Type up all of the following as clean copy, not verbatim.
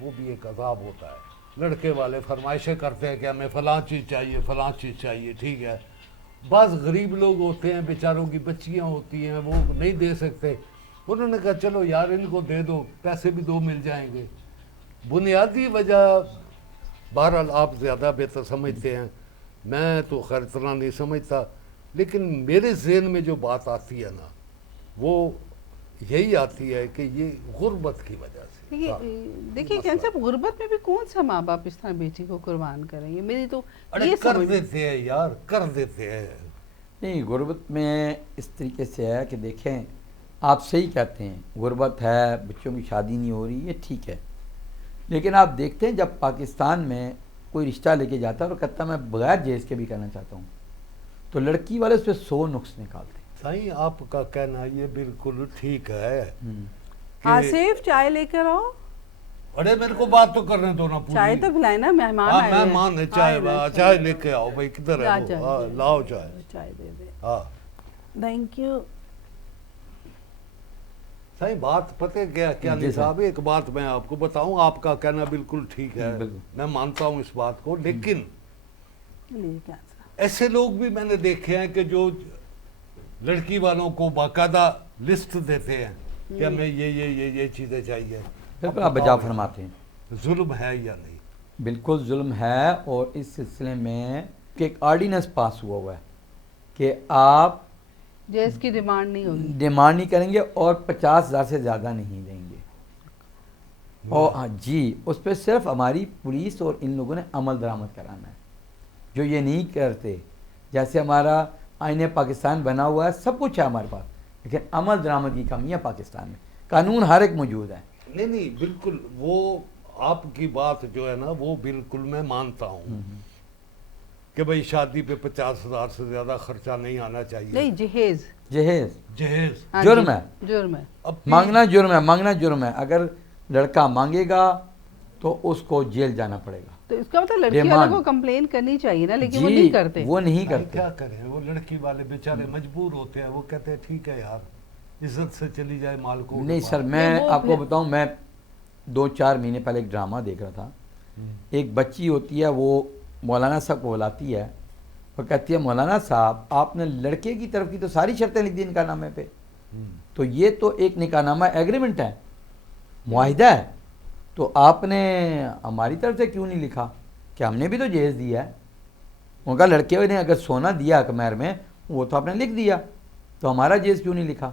وہ بھی ایک عذاب ہوتا ہے. لڑکے والے فرمائشیں کرتے ہیں کہ ہمیں فلاں چیز چاہیے فلاں چیز چاہیے, ٹھیک ہے. بعض غریب لوگ ہوتے ہیں, بیچاروں کی بچیاں ہوتی ہیں, وہ نہیں دے سکتے. انہوں نے کہا چلو یار ان کو دے دو, پیسے بھی 2 مل جائیں گے. بنیادی وجہ بہرحال آپ زیادہ بہتر سمجھتے ہیں, میں تو خیر اتنا نہیں سمجھتا, لیکن میرے ذہن میں جو بات آتی ہے نا وہ یہی آتی ہے کہ یہ غربت کی وجہ سے. دیکھیے کیا صاحب, غربت میں بھی کون سا ماں باپ اس طرح بیٹی کو قربان کریں گے؟ میری تو ارے یہ کر سمجھ دیتے ہیں یار, کر دیتے ہیں. نہیں, غربت میں اس طریقے سے ہے کہ دیکھیں آپ صحیح کہتے ہیں, غربت ہے, بچوں کی شادی نہیں ہو رہی, یہ ٹھیک ہے. لیکن آپ دیکھتے ہیں جب پاکستان میں کوئی رشتہ لے کے جاتا ہے اور کہتا ہے میں بغیر جہیز کے بھی کرنا چاہتا ہوں, تو لڑکی والے اس پہ 100 نقص نکالتے ہیں. صحیح آپ کا کہنا یہ بالکل ٹھیک ہے. آصف چائے لے کر آؤ. ارے میرے کو بات تو کرنے دو نا پوری. چائے تو پلائے نا, مہمان ہاں آئے ہوئے ہیں. مہمان ہے, چائے لے کے آؤ بھائی. کدھر ہے وہ؟ لاؤ چائے. چائے دے دے. ہاں تھینک یو. صحیح بات پتہ کیا نہیں صاحب, ایک بات میں آپ کو بتاؤں, آپ کا کہنا بالکل ٹھیک ہے, میں مانتا ہوں اس بات کو. لیکن ایسے لوگ بھی میں نے دیکھے ہیں کہ جو لڑکی والوں کو باقاعدہ لسٹ دیتے ہیں کہ ہمیں یہ چیزیں چاہیے. بالکل آپ بجا فرماتے ہیں. ظلم ہے یا نہیں؟ بالکل ظلم ہے, اور اس سلسلے میں ایک آرڈیننس پاس ہوا ہے کہ آپ جیس کی ڈیمانڈ نہیں ہوگی, ڈیمانڈ نہیں کریں گے اور 50,000 سے زیادہ نہیں دیں گے. اور ہاں جی, اس پہ صرف ہماری پولیس اور ان لوگوں نے عمل درآمد کرانا ہے, جو یہ نہیں کرتے. جیسے ہمارا آئین پاکستان بنا ہوا ہے, سب کچھ ہے ہمارے پاس, لیکن عمل درآمد کی کمی ہے پاکستان میں. قانون ہر ایک موجود ہے. نہیں بالکل, وہ آپ کی بات جو ہے نا وہ بالکل میں مانتا ہوں کہ بھئی شادی پہ 50,000 سے زیادہ خرچہ نہیں آنا چاہیے. نہیں, جہیز جہیز جرم ہے. جرم ہے, مانگنا جرم ہے, مانگنا جرم ہے. اگر لڑکا مانگے گا تو اس کو جیل جانا پڑے گا. تو اس کا مطلب لڑکی والوں کو کمپلین کرنی چاہیے نا, لیکن وہ نہیں کرتے. وہ نہیں کرتے. کیا کریں, وہ لڑکی والے بیچارے مجبور ہوتے ہیں, وہ کہتے ہیں ٹھیک ہے یار عزت سے چلی جائے مال کو. نہیں سر, میں آپ کو بتاؤں, میں 2-4 مہینے پہلے ایک ڈرامہ دیکھ رہا تھا. ایک بچی ہوتی ہے, وہ مولانا صاحب کو بلاتی ہے, وہ کہتی ہے مولانا صاحب آپ نے لڑکے کی طرف کی تو ساری شرطیں لکھ دی نکاح نامے پہ, تو یہ تو ایک نکاح نامہ ایگریمنٹ ہے, معاہدہ ہے, تو آپ نے ہماری طرف سے کیوں نہیں لکھا کہ ہم نے بھی تو جہیز دیا ہے. ان کا لڑکے نے اگر سونا دیا مہر میں, وہ تو آپ نے لکھ دیا, تو ہمارا جہیز کیوں نہیں لکھا.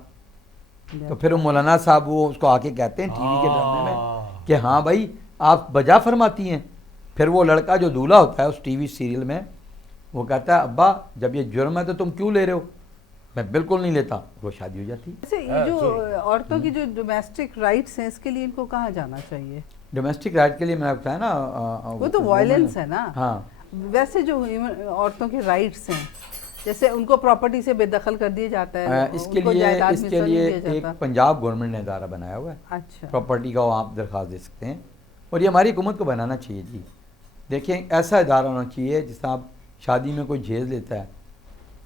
تو پھر وہ مولانا صاحب وہ اس کو آ کے کہتے ہیں ٹی وی کے ڈرامے میں کہ ہاں بھائی آپ بجا فرماتی ہیں. پھر وہ لڑکا جو دولہا ہوتا ہے اس ٹی وی سیریل میں, وہ کہتا ہے ابا جب یہ جرم ہے تو تم کیوں لے رہے ہو. میں بالکل نہیں لیتا. وہ شادی ہو جاتی. یہ جو عورتوں کی جو ڈومیسٹک رائٹس ہیں, اس کے لیے ان کو کہاں جانا چاہیے؟ ڈومیسٹک رائٹ کے لیے میں نے بتایا نا, وہ تو وائلنس ہے نا. ہاں, ویسے جو عورتوں کے رائٹس ہیں, جیسے ان کو پراپرٹی سے بے دخل کر دیا جاتا ہے, اس کے لیے ایک پنجاب گورنمنٹ نے ادارہ بنایا ہوا ہے. اچھا, پراپرٹی کا آپ درخواست دے سکتے ہیں, اور یہ ہماری حکومت کو بنانا چاہیے. جی دیکھیں, ایسا ادارہ ہونا چاہیے جس طرح شادی میں کوئی جہیز لیتا ہے,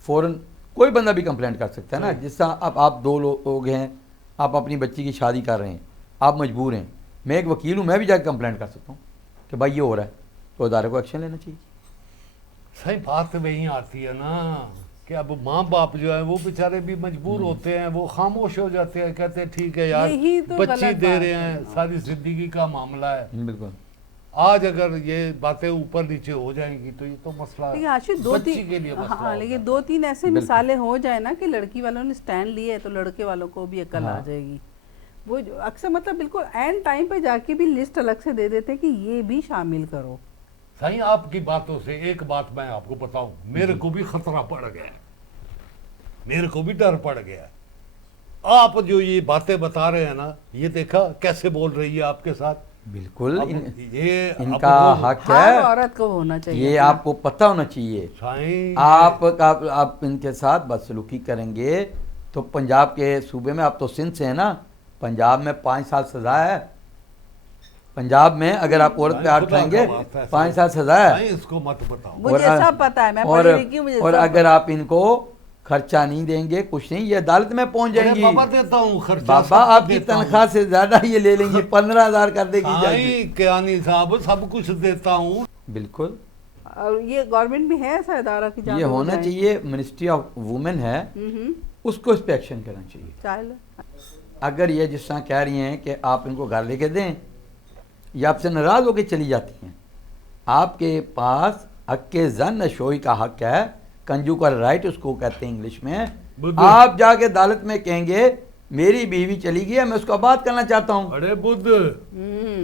فوراً کوئی بندہ بھی کمپلینٹ کر سکتا ہے نا. جس طرح اب آپ 2 لوگ ہیں, آپ اپنی بچی کی شادی کر رہے ہیں, آپ مجبور ہیں, میں ایک وکیل ہوں, میں بھی جا کے کمپلینٹ کر سکتا ہوں کہ بھائی یہ ہو رہا ہے, تو ادارے کو ایکشن لینا چاہیے. صحیح بات وہی آتی ہے نا کہ اب ماں باپ جو ہے وہ بیچارے بھی مجبور ہوتے ہیں, وہ خاموش ہو جاتے ہیں, کہتے ہیں ٹھیک ہے یار بچی دے رہے ہیں, ساری زندگی کا معاملہ ہے. بالکل. آج اگر یہ باتیں اوپر نیچے ہو جائیں گی تو یہ تو مسئلہ بچی کے لیے مسئلہ. ہاں, لیکن 2-3 ایسے مثالیں ہو جائیں نا کہ لڑکی والوں نے سٹینڈ لیے ہے, تو لڑکے والوں کو بھی عقل آ جائے گی. وہ اکثر مطلب بالکل اینڈ ٹائم پہ جا کے بھی لسٹ الگ سے دے دیتے کہ یہ بھی شامل کرو. صحیح, آپ کی باتوں سے ایک بات میں آپ کو بتاؤں, میرے کو بھی خطرہ پڑ گیا, میرے کو بھی ڈر پڑ گیا. آپ جو یہ باتیں بتا رہے ہیں نا, یہ دیکھا کیسے بول رہی ہے آپ کے ساتھ. بالکل, یہ ان کا حق ہے, ہر عورت کو ہونا چاہیے, یہ آپ کو پتہ ہونا چاہیے. آپ ان کے ساتھ بدسلوکی کریں گے تو پنجاب کے صوبے میں, آپ تو سندھ سے ہیں نا, پنجاب میں 5 سال سزا ہے. پنجاب میں اگر آپ عورت پہ ہاتھ اٹھائیں گے 5 سال سزا ہے. اس کو مت بتاؤ, مجھے سب پتہ ہے, میں پڑھی لکھی ہوں, اور اگر آپ ان کو خرچہ نہیں دیں گے کچھ نہیں, یہ عدالت میں پہنچ جائیں ارے گی. بابا دیتا ہوں خرچہ, بابا سب آپ کی دیتا ہوں. تنخواہ سے زیادہ یہ لے لیں گی, 15,000 کر دے گی جج. سائیں کیانی صاحب سب کچھ دیتا ہوں. بالکل, اور یہ گورنمنٹ میں ہے ایسا ادارہ کہ جہاں یہ پہ وہ ہونا جائیں؟ چاہیے. منسٹری آف وومن ہے, اس کو اس پہ ایکشن کرنا چاہیے. چائلڈ اگر یہ جس طرح کہہ رہی ہیں کہ آپ ان کو گھر لے کے دیں, یا آپ سے ناراض ہو کے چلی جاتی ہیں, آپ کے پاس حق زن نشوئی کا حق ہے, کنجو کا رائٹ اس کو کہتے ہیں انگلش میں. آپ جا کے عدالت میں کہیں گے میری بیوی چلی گئی ہے, میں اس کو آباد کرنا چاہتا ہوں. ارے بدھ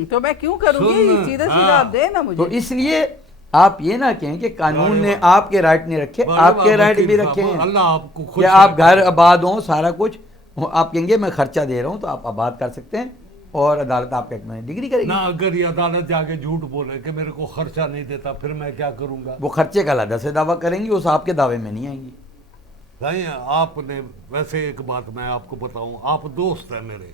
تو میں کیوں کروں گی, سن، سیدھا ہاں. سیدھا آپ دے نا تو مجھے. اس لیے آپ یہ نہ کہیں کہ قانون نے آپ کے رائٹ نہیں رکھے, آپ کے رائٹ بھی رکھے ہیں اللہ آپ کو خوش کہ آپ گھر آباد ہوں, سارا کچھ. آپ کہیں گے میں خرچہ دے رہا ہوں تو آپ آباد کر سکتے ہیں, اور عدالت آپ کا ایک مہینے ڈگری کرے نہ. گی. اگر یہ عدالت جا کے جھوٹ بولے کہ میرے کو خرچہ نہیں دیتا, پھر میں کیا کروں گا؟ وہ خرچے کا علیحدہ سے دعویٰ کریں گی, اس آپ کے دعوے میں نہیں آئیں گی. نہیں, آپ نے ویسے ایک بات میں آپ کو بتاؤں, آپ دوست ہیں میرے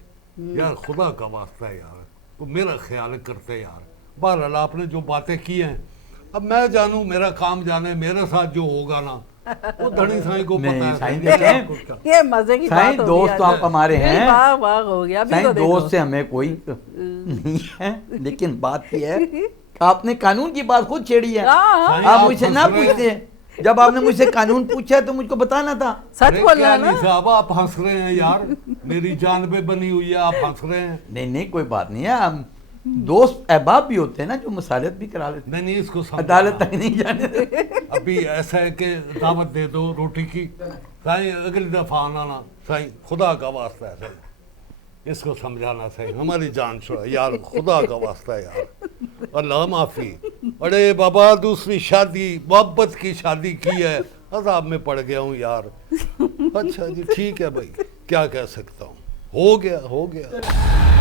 یار, خدا کا واسطہ ہے یار, تو میرا خیال کرتے یار. بہرحال آپ نے جو باتیں کی ہیں, اب میں جانوں, میرا کام جانے, میرے ساتھ جو ہوگا نا وہ دھڑی سائیں کو نہیں, پتہ سائیں ہے. دیکھیں, یہ مزے کی سائیں بات دوست تو آپ ہمارے ہیں, واہ واہ ہو گیا. ابھی سائیں تو دیکھو دوست سے ہمیں کوئی نہیں ہے, لیکن بات یہ ہے آپ نے قانون کی بات خود چھیڑی ہے. ہاں آپ مجھ سے نہ پوچھتے, جب آپ نے مجھ سے قانون پوچھا تو مجھ کو بتانا تھا. سچ بولنا نا. صاحب آپ ہنس رہے ہیں یار, میری جان پہ بنی ہوئی ہے, آپ ہنس رہے ہیں. نہیں کوئی بات نہیں ہے, ہم دوست احباب بھی ہوتے ہیں نا جو مصالحت بھی کرا لیتے ہیں, نہیں اس کو عدالت تک نہیں جانے دیتے. ابھی ایسا ہے کہ دعوت دے دو روٹی کی, سائیں اگلی دفعہ آنا نا, سائیں خدا کا واسطہ ہے سائیں, اس کو سمجھانا سائیں, ہماری جان چھوڑا یار, خدا کا واسطہ ہے یار, اللہ معافی. ارے بابا دوسری شادی, محبت کی شادی کی ہے, عذاب میں پڑ گیا ہوں یار. اچھا جی ٹھیک ہے بھائی, کیا کہہ سکتا ہوں, ہو گیا.